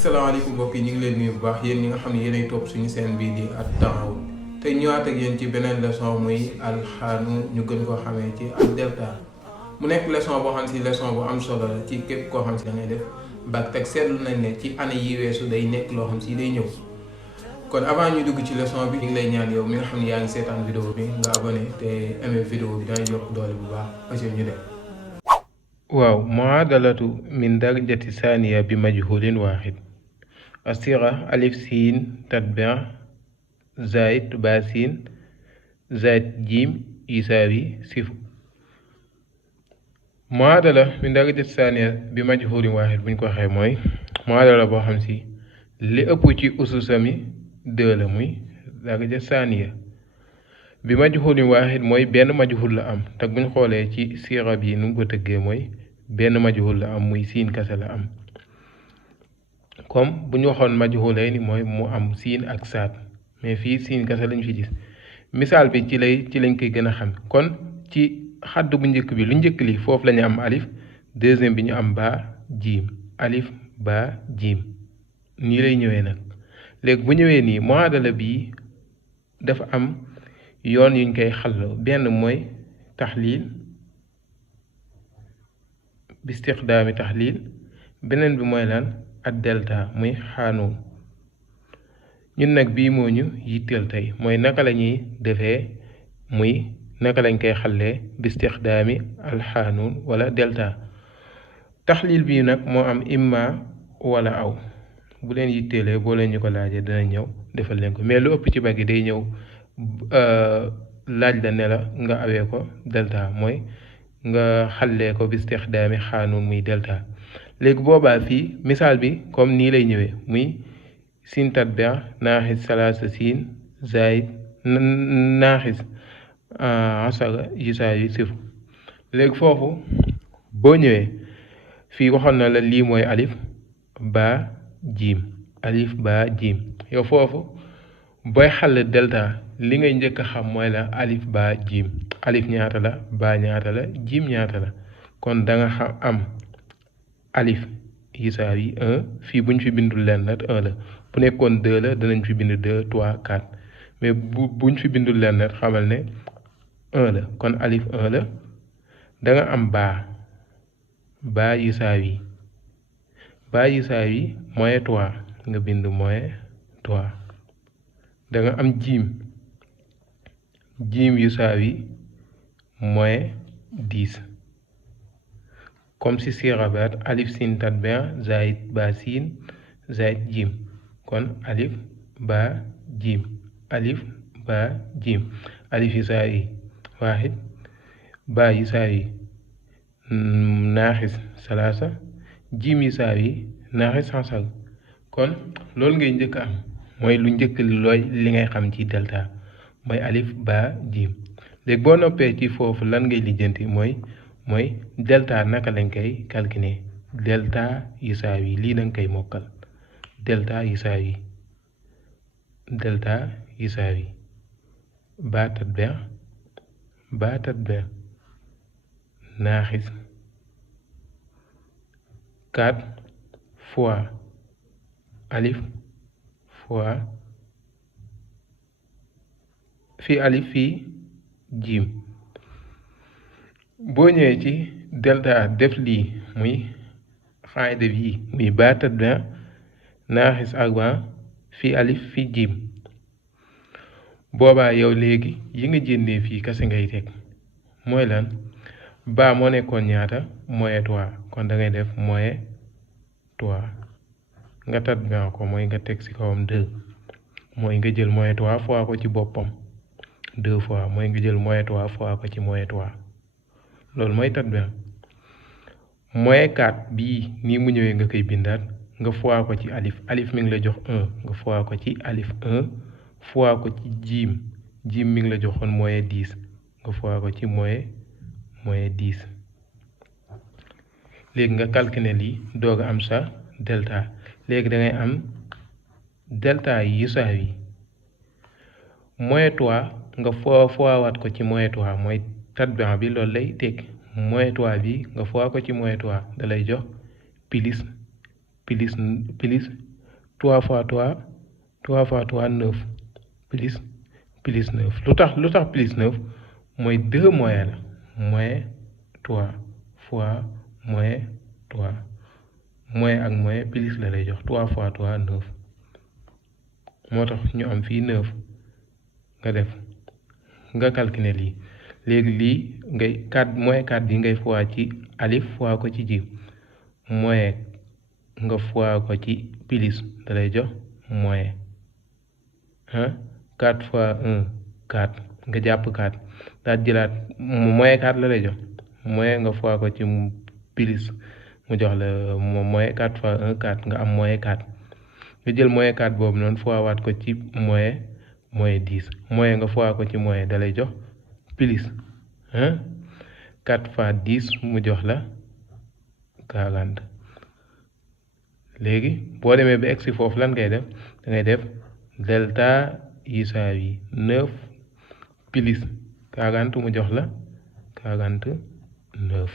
asalaamaaleykum mbokk yi ñu ngi leen nuyu bu baax yéen ñi nga xam ne yéenay topp suñu seen bii di At-Tahawul tey ñëwaat ak yéen ci beneen leçon muy alxaanu ñu gën koo xamee ci al delta mu nekk leçon boo xam si leçon bu am solo la ci képp koo xam si da ngay def bac teg seetlu nañ ne ci année yi weesu day nekk loo xam si day ñëw kon avant ñu dugg ci leçon bi ñu ngi lay ñaan yow mi nga xam ne yaa ngi seetaan vidéo bi nga abonné te aimé vidéo bi dana yokk doole bu baax aussi ñu dem. waaw muadalatu min darajati saaniya bi majhulin waaxid asira alif siin tatbia zaid basin zaid jim isaawi sifr muadala min darajati saaniya bi majhulin waaxid buñ ko waxee mooy muadala boo xam si li ëpp ci ususami 2 la muy daraja saaniya bi majhulin waaxid mooy benn majhul la am te buñ xoolee ci siira bi nu mu ko tëggee mooy benn majhul la am muy siin kase la am comme bu ñu waxoon majhulay ni mooy mu am siin ak saat mais fii siin kase lañ fi gis misaal bi ci lañ koy gën a xam kon ci xadd bu njëkk bi lu njëkk li foofu la ñu am alif deuxième bi ñu am baa jiim alif baa jiim nii lay ñëwee nag léegi bu ñëwee nii muadala bii dafa am yoon yuñ koy xalloo benn mooy taxliil bi istixdaami taxliil beneen bi mooy lan ak delta muy xaanuun ñun nag bii moo ñu yitteel tey mooy naka la ñuy defee muy naka lañ koy xallee bi istixdaami alxaanuun wala delta taxliil bii nag moo am imma wala aw bu leen yitteelee boo leen ñu ko laajee dana ñëw defal leen ko mais lu ëpp ci bagi day ñëw laaj la ne la nga awee ko delta mooy nga xallee ko bi istixdaami xaanuun muy delta léegi boobaa fii misaal bi comme nii lay ñëwee muy siin tatbia naaxis salaasa siin zaid naaxis asara yisaa yu sifr léegi foofu boo ñëwee fii waxoon na la lii mooy alif baa jiim alif baa jiim yow foofu booy xàll delta li ngay njëkk a xam mooy la alif baa jiim alif ñaata la baa ñaata la jiim ñaata la kon da nga xam am alif yisaa yi 1 fii buñ fi bindul leen nag 1 la bu nekkoon 2 la danañ fi bind 2 3 4 mais buñ fi bindul leen nag xamal ne 1 la kon alif 1 la da nga am baa yisaa yi mooy 3 nga bind mooy 3 da nga am jiim yisaa yi mooy 10 comme si sirabat alif siin tatbia zaid ba siin zaid jiim kon alif ba jiim alif ba jiim alif yisaa yi waaxid ba yisaa yi naaxis salaasa jiim yisaa yi naaxis xasal kon loolu ngay njëkk am mooy lu njëkk li ngay xam ci delta mooy alif ba jiim léegi boo noppee ci foofu lan ngay lijjanti mooy delta naka lañ koy calculer delta yisaawi lii danga koy mokkal delta yisaawi baa tatbia naaxis 4 fois alif fois fii alif fii jiim boo ñëwee ci delta def lii muy xaayda bii muy baa tatbia naaxis arba fii alif fii jiim boobaa yow léegi yi nga jëndee fii kase ngay teg mooy lan baa moo nekkoon ñaata moyen 3 kon da ngay def moyen 3 nga tatbia ko mooy nga teg ci kawam 2 mooy nga jël moyen 3 fois ko ci boppam 2 fois mooy nga jël moyen 3 fois ko ci moyen 3 loolu mooy tatbia moyen 4 bii nii mu ñëwee nga koy bindaat nga fois ko ci alif mi ngi la jox 1 nga fois ko ci alif 1 fois ko ci jiim mi ngi la joxoon moyen 10 nga fois ko ci moyen 10 léegi nga calculer lii doog a am sa delta léegi da ngay am delta yisaa yi moyen 3 nga foowaat ko ci moyen 3 mooy tatbia bi loolu lay tekki moins 3 bi nga fois ko ci moins 3 da lay jox plus 3 fois 3 3 fois 3 9 plus 9 lu tax plus 9 mooy 2 moyen la moyen 3 fois moyen 3 moyen ak moyen plus la lay jox 3 fois 3 9 moo tax ñu am fii 9 nga calculer lii léegi lii ngay 4 moyen 4 bi ngay fois ci alif fois ko ci jiim moyen nga fois ko ci plus da lay jox moyen 4 fois 1 4 nga jàpp 4 daal jëlaat moyen 4 la lay jox moyen nga fois ko ci plus mu jox la moyen 4 fois 1 4 nga am moyen 4 nga jël moyen 4 boobu noonu fois waat ko ci moyen 10 moyen nga fois ko ci moyen da lay jox plus 4 fois 10 mu jox la 40 léegi boo demee ba egsi foofu lan ngay def da ngay def delta yisaawi 9 plus 40 mu jox la 49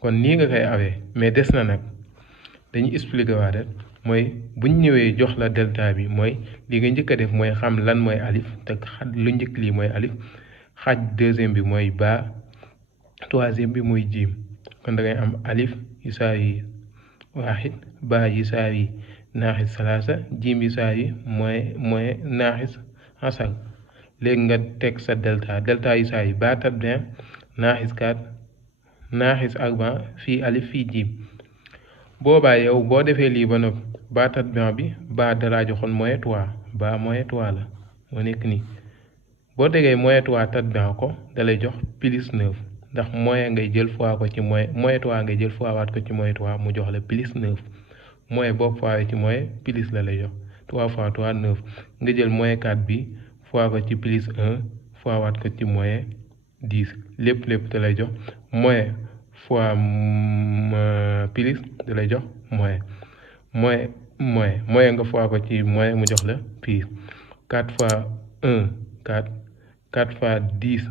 kon nii nga koy awee mais des na nag dañuy expliquer waa det mooy buñ ñëwee jox la delta bi mooy li nga njëkk a def mooy xam lan mooy alif te lu njëkk lii mooy alif xaaj deuxième bi mooy baa troisième bi mooy jiim kon da ngay am alif yisaawi waaxid baa yisaawi naaxis salaasa jiim yisaawi mooy naaxis asal léegi nga teg sa delta yisaawi baa tatbian naaxis 4 naaxis arba fii alif fii jiim boobaa yow boo defee lii ba noppi baa tatbian bi baa dalaa joxoon moyen 3 baa moyen 3 la moo nekk nii boo tegee moyen 3 tatbian ko dalay jox plus 9 ndax moyen ngay jël fois ko ci moyen 3 ngay jël fois waat ko ci moyen 3 mu jox la plus 9 moyen boo fois ci moyen plus la lay jox 3 fois 3 9 nga jël moyen 4 bi fois ko ci plus 1 fois waat ko ci moyen 10 lépp da lay jox moyen fois plus da lay jox moyen nga fois ko ci moyen mu jox la plus 4 fois 1 4 4 fois 10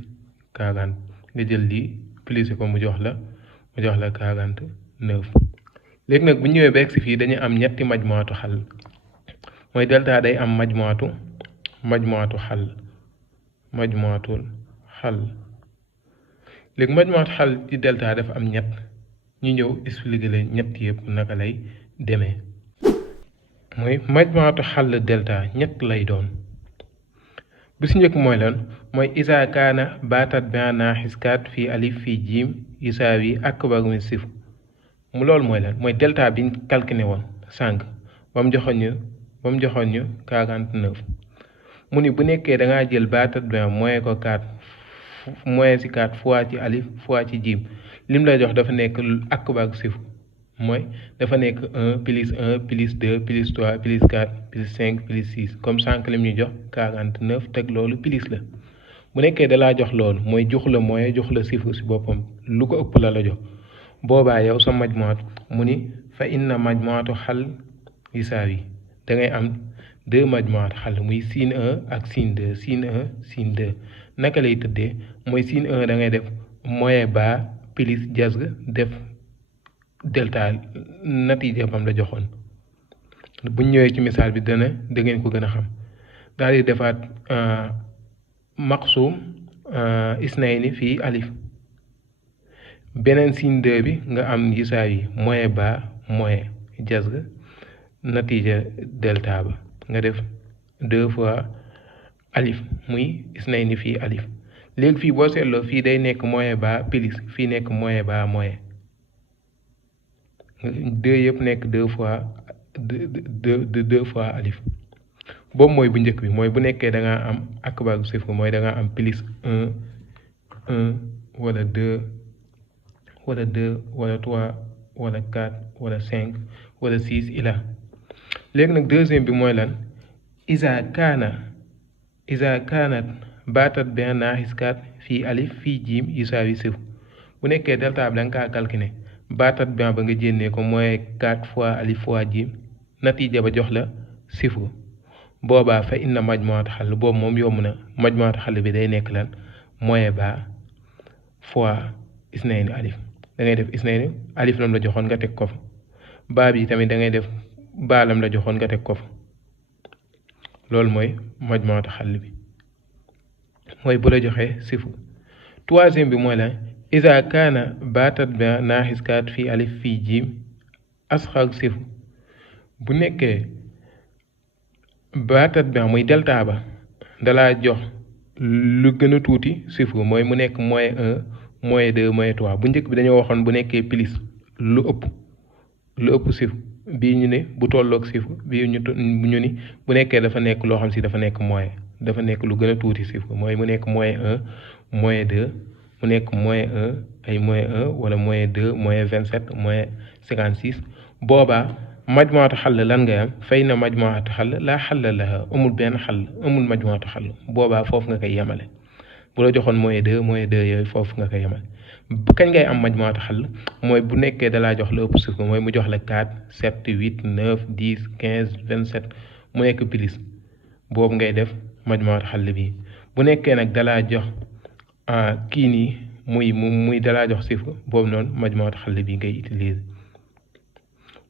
40 nga jël lii plus ko mu jox la 49 léegi nag bu ñëwee ba egsi fii dañuy am ñetti majmuatu xal mooy delta day am majmuatu xal léegi majmuatu xal ci delta dafa am ñett ñu ñëw expliquer leen ñett yëpp naka lay demee mooy majmuatu xal delta ñett lay doon bu si njëkk mooy lan mooy isa kaana baatat bi naaxis 4 fii alif fii jiim yisaawi akbar min sifr mu loolu mooy lan mooy delta biñ calculé woon sànq ba mu joxoon ñu 49 mu ni bu nekkee da ngaa jël baatat bi moyen ko 4 moyen si 4 fois ci alif fois ci jiim lim lay jox dafa nekk akbar sifr mooy dafa nekk 1 plus 1 plus 2 plus 3 plus 4 plus 5 plus 6 comme sànq lim ñu jox 49 teg loolu plus la bu nekkee da laa jox loolu mooy jox la moyen jox la chiffre si boppam lu ko ëpp la jox boobaa yow sa majmuat mu ni fa inna majmuatu xal yisaawi da ngay am 2 majmuat xal muy sin 1 ak sin 2 sin 1 sin 2 naka lay tëddee mooy sin 1 da ngay def moyen baa plus jazr def delta natiija bam la joxoon buñ ñëwee ci misaal bi da ngeen ko gën a xam daal di defaat maqsuum isnayni fii alif beneen signe 2 bi nga am yisaawi moyen baa moyen jazr natiija delta ba nga def 2 fois alif muy isnayni fii alif léegi fii boo seetloo fii day nekk moyen baa plus fii nekk moyen baa moyen 2 yëpp nekk 2 fois alif boobu mooy bu njëkk bi mooy bu nekkee da ngaa am akbar sifr mooy da ngaa am plus 1 wala 2 wala 3 wala 4 wala 5 wala 6 ila léegi nag deuxième bi mooy lan isa kaanat baatat bi naaxis 4 fii alif fii jiim yisaawi sifr bu nekkee delta bi da nga kaa calculer baatat bi ba nga jénnee ko mooy 4 fois alif fois jiim natiija ba jox la sifr boobaa fa inna majmuat xal boobu moom yomb na majmuat xal bi day nekk lan moyen baa fois isnayni alif da ngay def isnayni alif lam la joxoon nga teg ko fa baa bi tamit da ngay def baalam la joxoon nga teg ko fa loolu mooy majmuatu xall bi mooy bu la joxee sifr. troisième bi mooy la iza kaana baatat bi naaxis kaat fii alif fii jiim asxar sifr bu nekkee baatat bi muy delta ba dalaa jox lu gën a tuuti chiffre mooy mu nekk moins 1 moins 2 moins 3 bu njëkk bi dañoo waxoon bu nekkee plus lu ëpp chiffre bii ñu ne bu tolloog chiffre bii ñu ni bu nekkee dafa nekk loo xam si dafa nekk moyen dafa nekk lu gën a tuuti chiffre mooy mu nekk moins 1 moins 2 mu nekk moins 1 ay moins 1 wala moins 2 moins 27 moins 56 boobaa majmuatu xall lan ngay am fay na majmuatu xall laa xall laha amul benn xall amul majmuatu xall boobaa foofu nga koy yemale bu la joxoon moins 2 yooyu foofu nga koy yemale. kañ ngay am majmuatu xall mooy bu nekkee dalaa jox la ëpp chiffre mooy mu jox la 4 7 8 9 10 15 27 mu nekk plus boobu ngay def majmuatu xall bii. bu nekkee nag dalaa jox kii nii muy dalaa jox chiffre boobu noonu majmuatu xall bii ngay utiliser.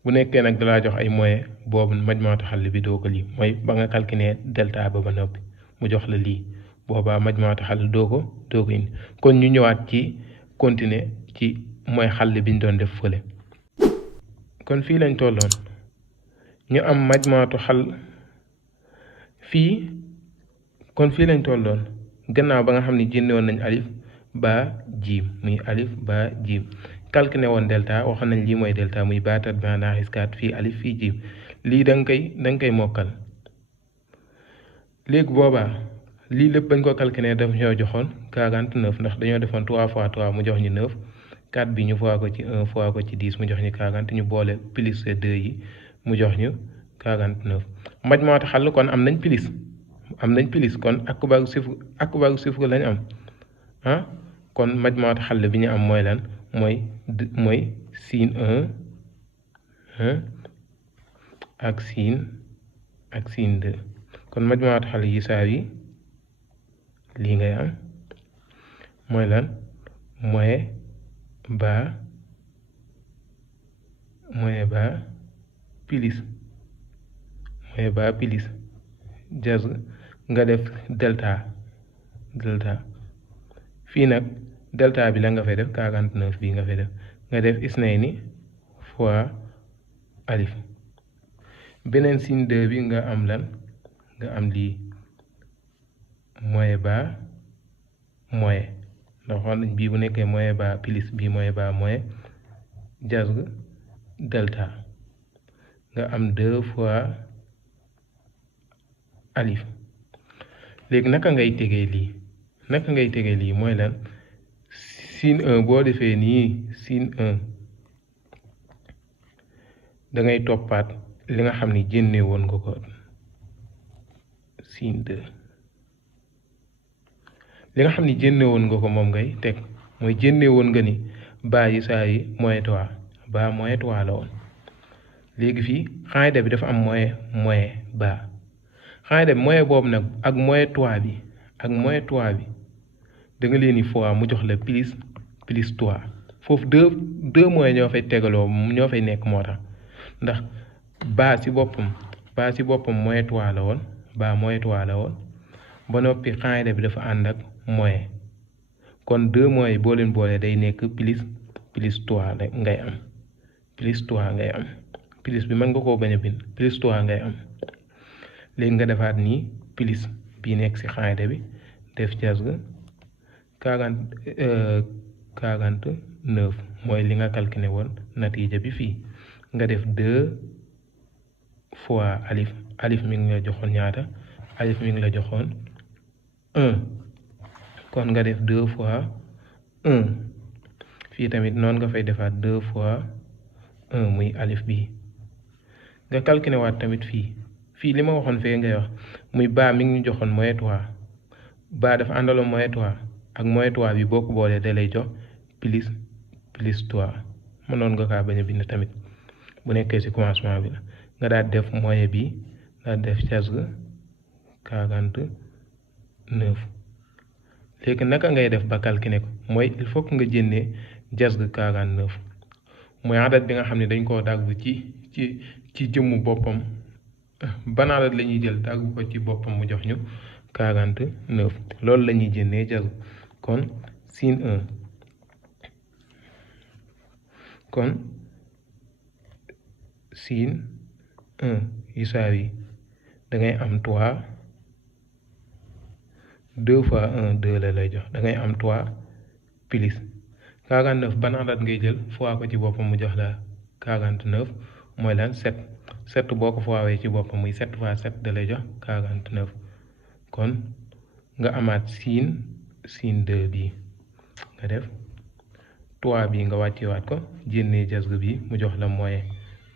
bu nekkee nag dalaa jox ay moyen boobu majmuatu xall bi doo ko lii mooy ba nga calculer delta ba noppi mu jox la lii boobaa majmuatu xall doo ko indi. kon ñu ñëwaat ci continuer ci mooy xall bi ñu doon def fële. kon fii lañ tolloon ñu am majmuatu xall fii lañ tolloon gannaaw ba nga xam ne génne woon nañ alif ba jiim muy alif ba jiim calculé woon delta waxoon nañ lii mooy delta muy baatat bi naaxis kaat fii alif fii jiim lii da nga koy mokkal. léegi boobaa lii lépp bañ ko calculé daf ñoo joxoon 49 ndax dañoo defoon 3 fois 3 mu jox ñu 9 4 bi ñu fois ko ci 1 fois ko ci 10 mu jox ñu 40 ñu boole plus 2 yi mu jox ñu 49. majmuatu xall kon am nañ plus kon akbaru sifr lañ am kon majmuatu xall bi ñu am mooy lan mooy siin 1 ak siin 2 kon majmuatu xall yi saa yi lii ngay am mooy lan moyen ba plus jazr nga def delta fii nag delta bi la nga fay def 49 bi nga fay def nga def isnayni fois alif beneen sin 2 bi nga am lan nga am lii moyen ba moyen ndax xool nañ bii bu nekkee moyen ba plus bii moyen ba moyen jazr delta nga am 2 fois alif. léegi naka ngay tegee lii mooy lan sin 1 boo defee nii sin 1 da ngay toppaat li nga xam ni génne woon nga ko sin 2 li nga xam ni génne woon nga ko moom ngay teg mooy génne woon nga ni baa yi saa yi moyen 3 baa moyen 3 la woon. léegi fii xaayda bi dafa am moyen baa xaayda bi moyen boobu nag ak moyen 3 bi da nga leen di fois mu jox la plus 3 foofu deux moyens ñoo fay tegaloo ñoo fay nekk moo tax ndax baa si boppam moyen 3 la woon baa moyen 3 la woon ba noppi xaayda bi dafa ànd ak moyen kon deux moyens yi boo leen boolee day nekk plus 3 ngay am plus bi mën nga koo bañ a bind plus 3 ngay am. léegi nga defaat nii plus bii nekk ci xaayda bi def jazr 49 mooy li nga calculé woon natiija bi fii nga def 2 fois alif mi ngi la joxoon ñaata alif mi ngi la joxoon 1 kon nga def 2 fois 1 fii tamit noonu nga fay defaat 2 fois 1 muy alif bii nga calculé waat tamit fii li ma waxoon fee ngay wax muy baa mi ngi ñu joxoon moyen 3 baa dafa àndaloon moyen 3 ak moyen 3 bi boo ko boolee da lay jox plus 3 mënoon nga kaa bañ a bind tamit bu nekkee ci commencement bi la nga daal def moyen bi daal def jazr 49 léegi naka ngay def ba calculer ko mooy il faut que nga jëndee jazr 49 mooy adat bi nga xam ne dañ koo dagg ci jëmmu boppam banaalat la ñuy jël dagg ko ci boppam mu jox ñu 49 loolu la ñuy jëndee jazr kon sin 1 kon sin 1 yusaawi da ngay am 3 2 fois 1 2 la lay jox da ngay am 3 plus 49 banaalat ngay jël fois ko ci boppam mu jox la 49 mooy lan 7 boo ko foowee ci boppam muy 7 fois 7 da lay jox 49 kon nga amaat sin 2 bii nga def 3 bii nga wàccewaat ko génnee jazr bi mu jox la moyen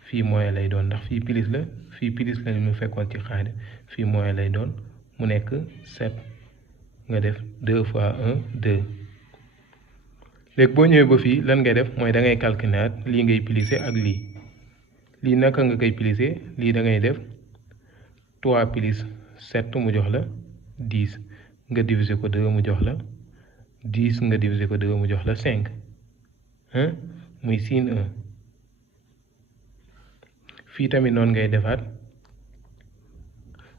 fii moyen lay doon ndax fii plus la fii plus la mu fekkoon ci xaade fii moyen lay doon mu nekk 7 nga def 2 fois 1 2 léegi boo ñëwee ba fii lan ngay def mooy da ngay calculer lii ngay plisser ak lii naka nga koy plisser lii da ngay def 3 plus 7 mu jox la 10 nga diviser ko 2 mu jox la 10 nga diviser ko 2 mu jox la 5 muy sin 1 fii tamit noonu ngay defaat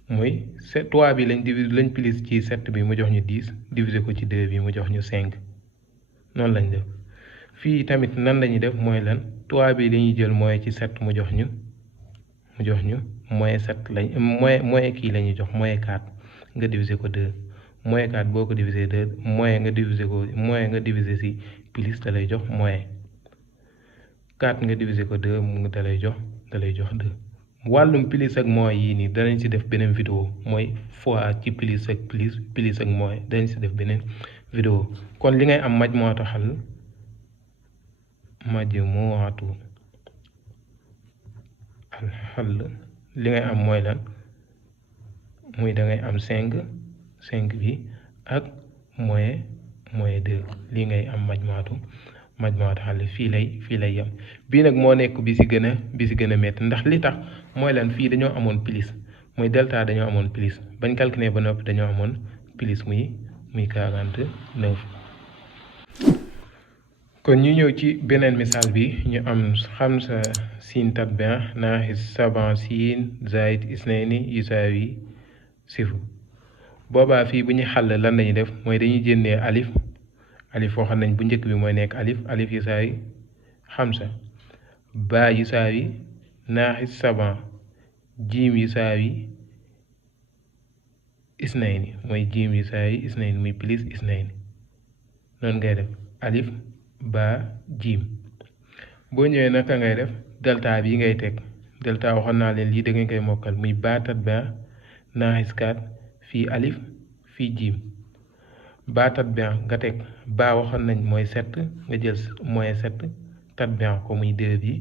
muy 3 bi lañ plus ci 7 bi mu jox ñu 10 diviser ko ci 2 bi mu jox ñu 5 noonu lañ def fii tamit nan lañuy def mooy lan 3 bi dañuy jël moyen ci 7 mu jox ñu moyen 7 lañ moyen kii la ñuy jox moyen 4 nga diviser ko 2 moyen 4 boo ko diviser 2 moyen nga diviser si plus da lay jox moyen 4 nga diviser ko 2 mu da lay jox 2 wàllum plus ak moyen yii nii danañ si def beneen vidéo mooy fois ci plus ak moyen danañ si def beneen vidéo kon li ngay am majmuatu al xall li ngay am mooy lan muy da ngay am 5 bi ak moyen 2 lii ngay am majmuatu xall fii lay yem bii nag moo nekk bi si gën a métti ndax li tax mooy lan fii dañoo amoon plus muy delta dañoo amoon plus bañ calculer ba noppi dañoo amoon plus muy 49 kon ñu ñëw ci beneen misaal bi ñu am xamsa sin tatbian naaxis saban sin zaid isnayni yusaawi 0 boobaa fii bu ñu xàll lan lañuy def mooy dañuy génnee alif waxoon nañ bu njëkk bi mooy nekk alif yusaawi xamsa baa yusaawi naaxis saban jiim yusaawi isnayni mooy jiim yusaawi isnayni muy plus isnayni noonu ngay def alif ba jiim boo ñëwee naka ngay def delta bi ngay teg delta waxoon naa leen lii da ngeen koy mokkal muy baa tatbian naaxis 4 fii alif fii jiim baa tatbian nga teg baa waxoon nañ mooy 7 nga jël moyen 7 tatbian ko muy 2 bi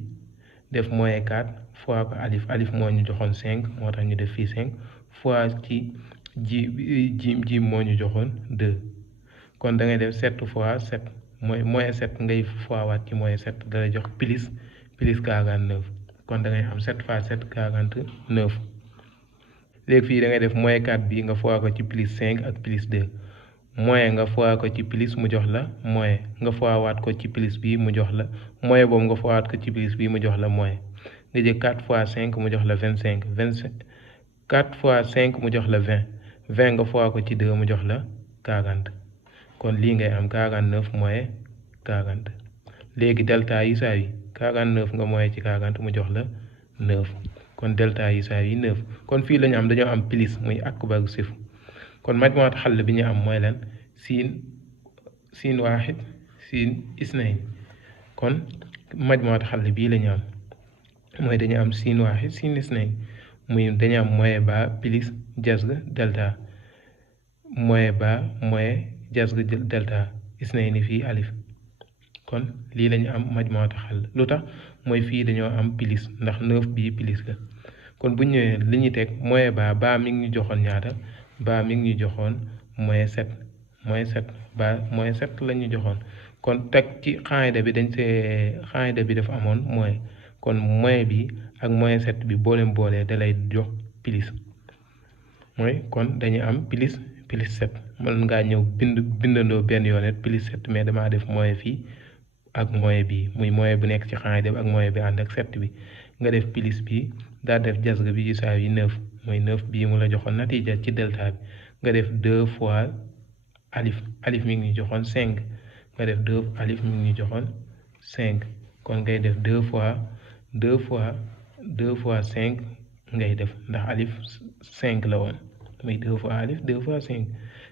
def moyen 4 fois ko alif moo ñu joxoon 5 moo tax ñu def fii 5 fois ci jiim moo ñu joxoon 2 kon da ngay def 7 fois 7 mooy moyen 7 ngay fois waat ci moyen 7 dalay jox plus 49 kon da ngay am 7 fois 7 49 léegi fii da ngay def moyen 4 bi nga fois ko ci plus 5 ak plus 2 moyen nga fois ko ci plus mu jox la moyen nga fois waat ko ci plus bi mu jox la moyen boobu nga fois waat ko ci plus bi mu jox la moyen nga jël 4 fois 5 mu jox la 25 4 fois 5 mu jox la 20 nga fois ko ci 2 mu jox la 40 kon lii ngay am 49 moyen 40 léegi delta yi saa yi 49 nga moyen ci 40 mu jox la 9 kon delta yi saa yi 9 kon fii la ñu am dañoo am plus muy akbaru sif kon majmuat xall bi ñu am mooy lan siin waaxid siin isnayn kon majmuat xall bii la ñu am mooy dañu am siin waaxid siin isnayn muy dañu am moyen ba plus jazr delta moyen ba moyen jazr delta isnayni fii alif kon lii la ñu am majmuatu xall lu tax mooy fii dañoo am plus ndax 9 bii plus la kon bu ñëwee li ñu teg moyen ba mi ngi ñu joxoon ñaata ba mi ngi ñu joxoon moyen 7 moyen 7 la ñu joxoon kon teg ci xaayda bi xaayda bi dafa amoon moyen kon moyen bi ak moyen 7 bi boolee da lay jox plus mooy kon dañu am plus 7 mën ngaa ñëw bindandoo benn yoon it plus 7 mais damaa def moyen fii ak moyen bi muy moyen bu nekk ci xaayda bi ak moyen bi ànd ak 7 bi nga def plus bi daa def jazga bi yusaawi 9 mooy 9 bii mu la joxoon natija ci delta bi nga def 2 fois alif mi ngi ñu joxoon 5 nga def 2 alif mi ngi ñu joxoon 5 kon ngay def 2 fois 5 ngay def ndax alif 5 la woon muy 2 fois alif 2 fois 5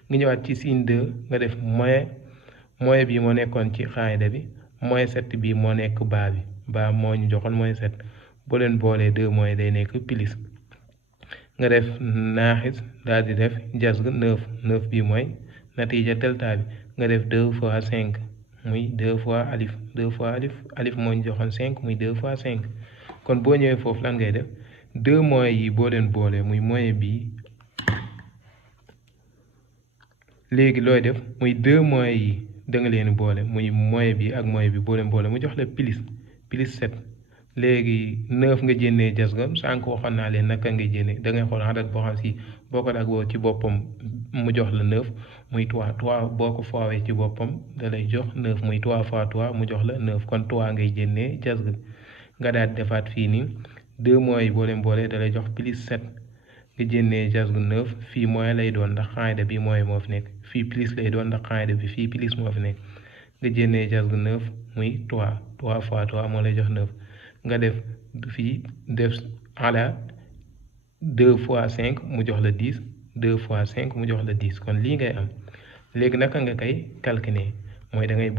nga ñëwaat ci sin 2 nga def moyen bi moo nekkoon ci xaayida bi moyen 7 bi moo nekk baa moo ñu joxoon moyen 7 boo leen boolee 2 moyen day nekk plus nga def naaxis daal di def jazg 9 bi mooy natija delta bi nga def 2 fois 5 muy 2 fois alif moo ñu joxoon 5 muy 2 fois 5 kon boo ñëwee foofu lan ngay def 2 moyens yi boo leen boolee muy moyen bi léegi looy def muy 2 moyens yi da nga leen boole muy moyen bi ak moyen bi boo leen boole mu jox la plus 7 léegi 9 nga jénnee jasga sànq waxoon naa leen naka nga jénne da ngay xool adat boo xam si boo ko daggoo ci boppam mu jox la 9 muy 3 boo ko foowee ci boppam da lay jox 9 muy 3 fois 3 mu jox la 9 kon 3 ngay jénnee jasga nga daal defaat fii nii 2 moyens yi boo leen boole da lay jox plus 7 nga jénnee jasgu 9 fii moyen lay doon ndax xaayida bi moyen moo fi nekk fii plus lay doon ndax xaayida bi fii plus moo fi nekk nga jénnee jasgu 9 muy 3 fois 3 moo lay jox 9 nga def fii def ala 2 fois 5 mu jox la 10 2 fois 5 mu jox la 10 kon lii ngay am léegi naka nga koy calculer mooy da ngay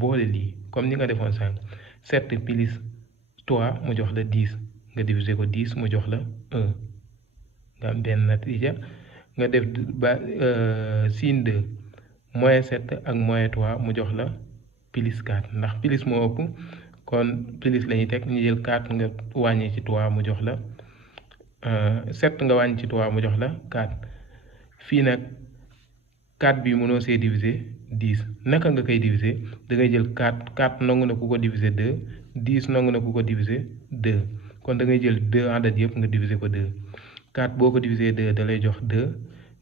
boole lii comme ni nga defoon sànq 7 plus 3 mu jox la 10 nga diviser ko 10 mu jox la 1 nga am benn natija nga def sin 2 moins 7 ak moins 3 mu jox la plus 4 ndax plus moo ëpp kon plus la ñuy teg ñu jël 4 nga wàññi ci 3 mu jox la 7 nga wàññi ci 3 mu jox la 4 fii nag 4 bi mënoo see diviser 10 naka nga koy diviser da ngay jël 4 nangu na ku ko diviser 2 10 nangu na ku ko diviser 2 kon da ngay jël 2 adat yëpp nga diviser ko 2 4 boo ko diviser 2 da lay jox 2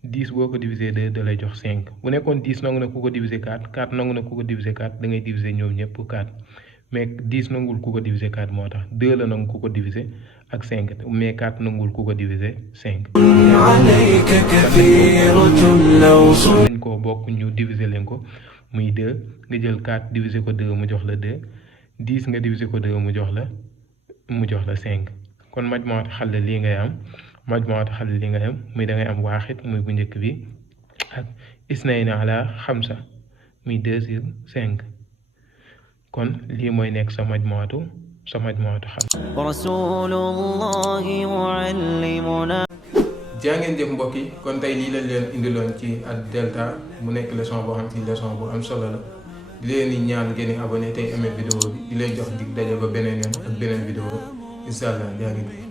10 boo ko diviser 2 da lay jox 5 bu nekkoon 10 nangu na ku ko diviser 4 nangu na ku ko diviser 4 da ngay diviser ñoom ñëpp 4 mais 10 nangul ku ko diviser 4 moo tax 2 la nangu ku ko diviser ak 5 mais 4 nangul ku ko diviser 5. dañ koo bokk ñu diviser leen ko muy 2 nga jël 4 diviser ko 2 mu jox la 2 10 nga diviser ko 2 mu jox la 5 kon majmuat xal lii ngay am muy da ngay am waaxit muy bu njëkk bi ak isnayni ala xamsa muy 2 sur 5 kon lii mooy nekk sa majmuatu xal. rasulullahi muallimuna. jaa ngeen jëf mbokk yi kon tey lii lañ leen indiloon ci ad delta mu nekk leçon boo xam ci leçon bu am solo la di leen di ñaan ngeen di abonné tey aimé vidéo bi di leen jox dig daje ba beneen yoon ak beneen vidéo incha allah jaa ngeen jëf.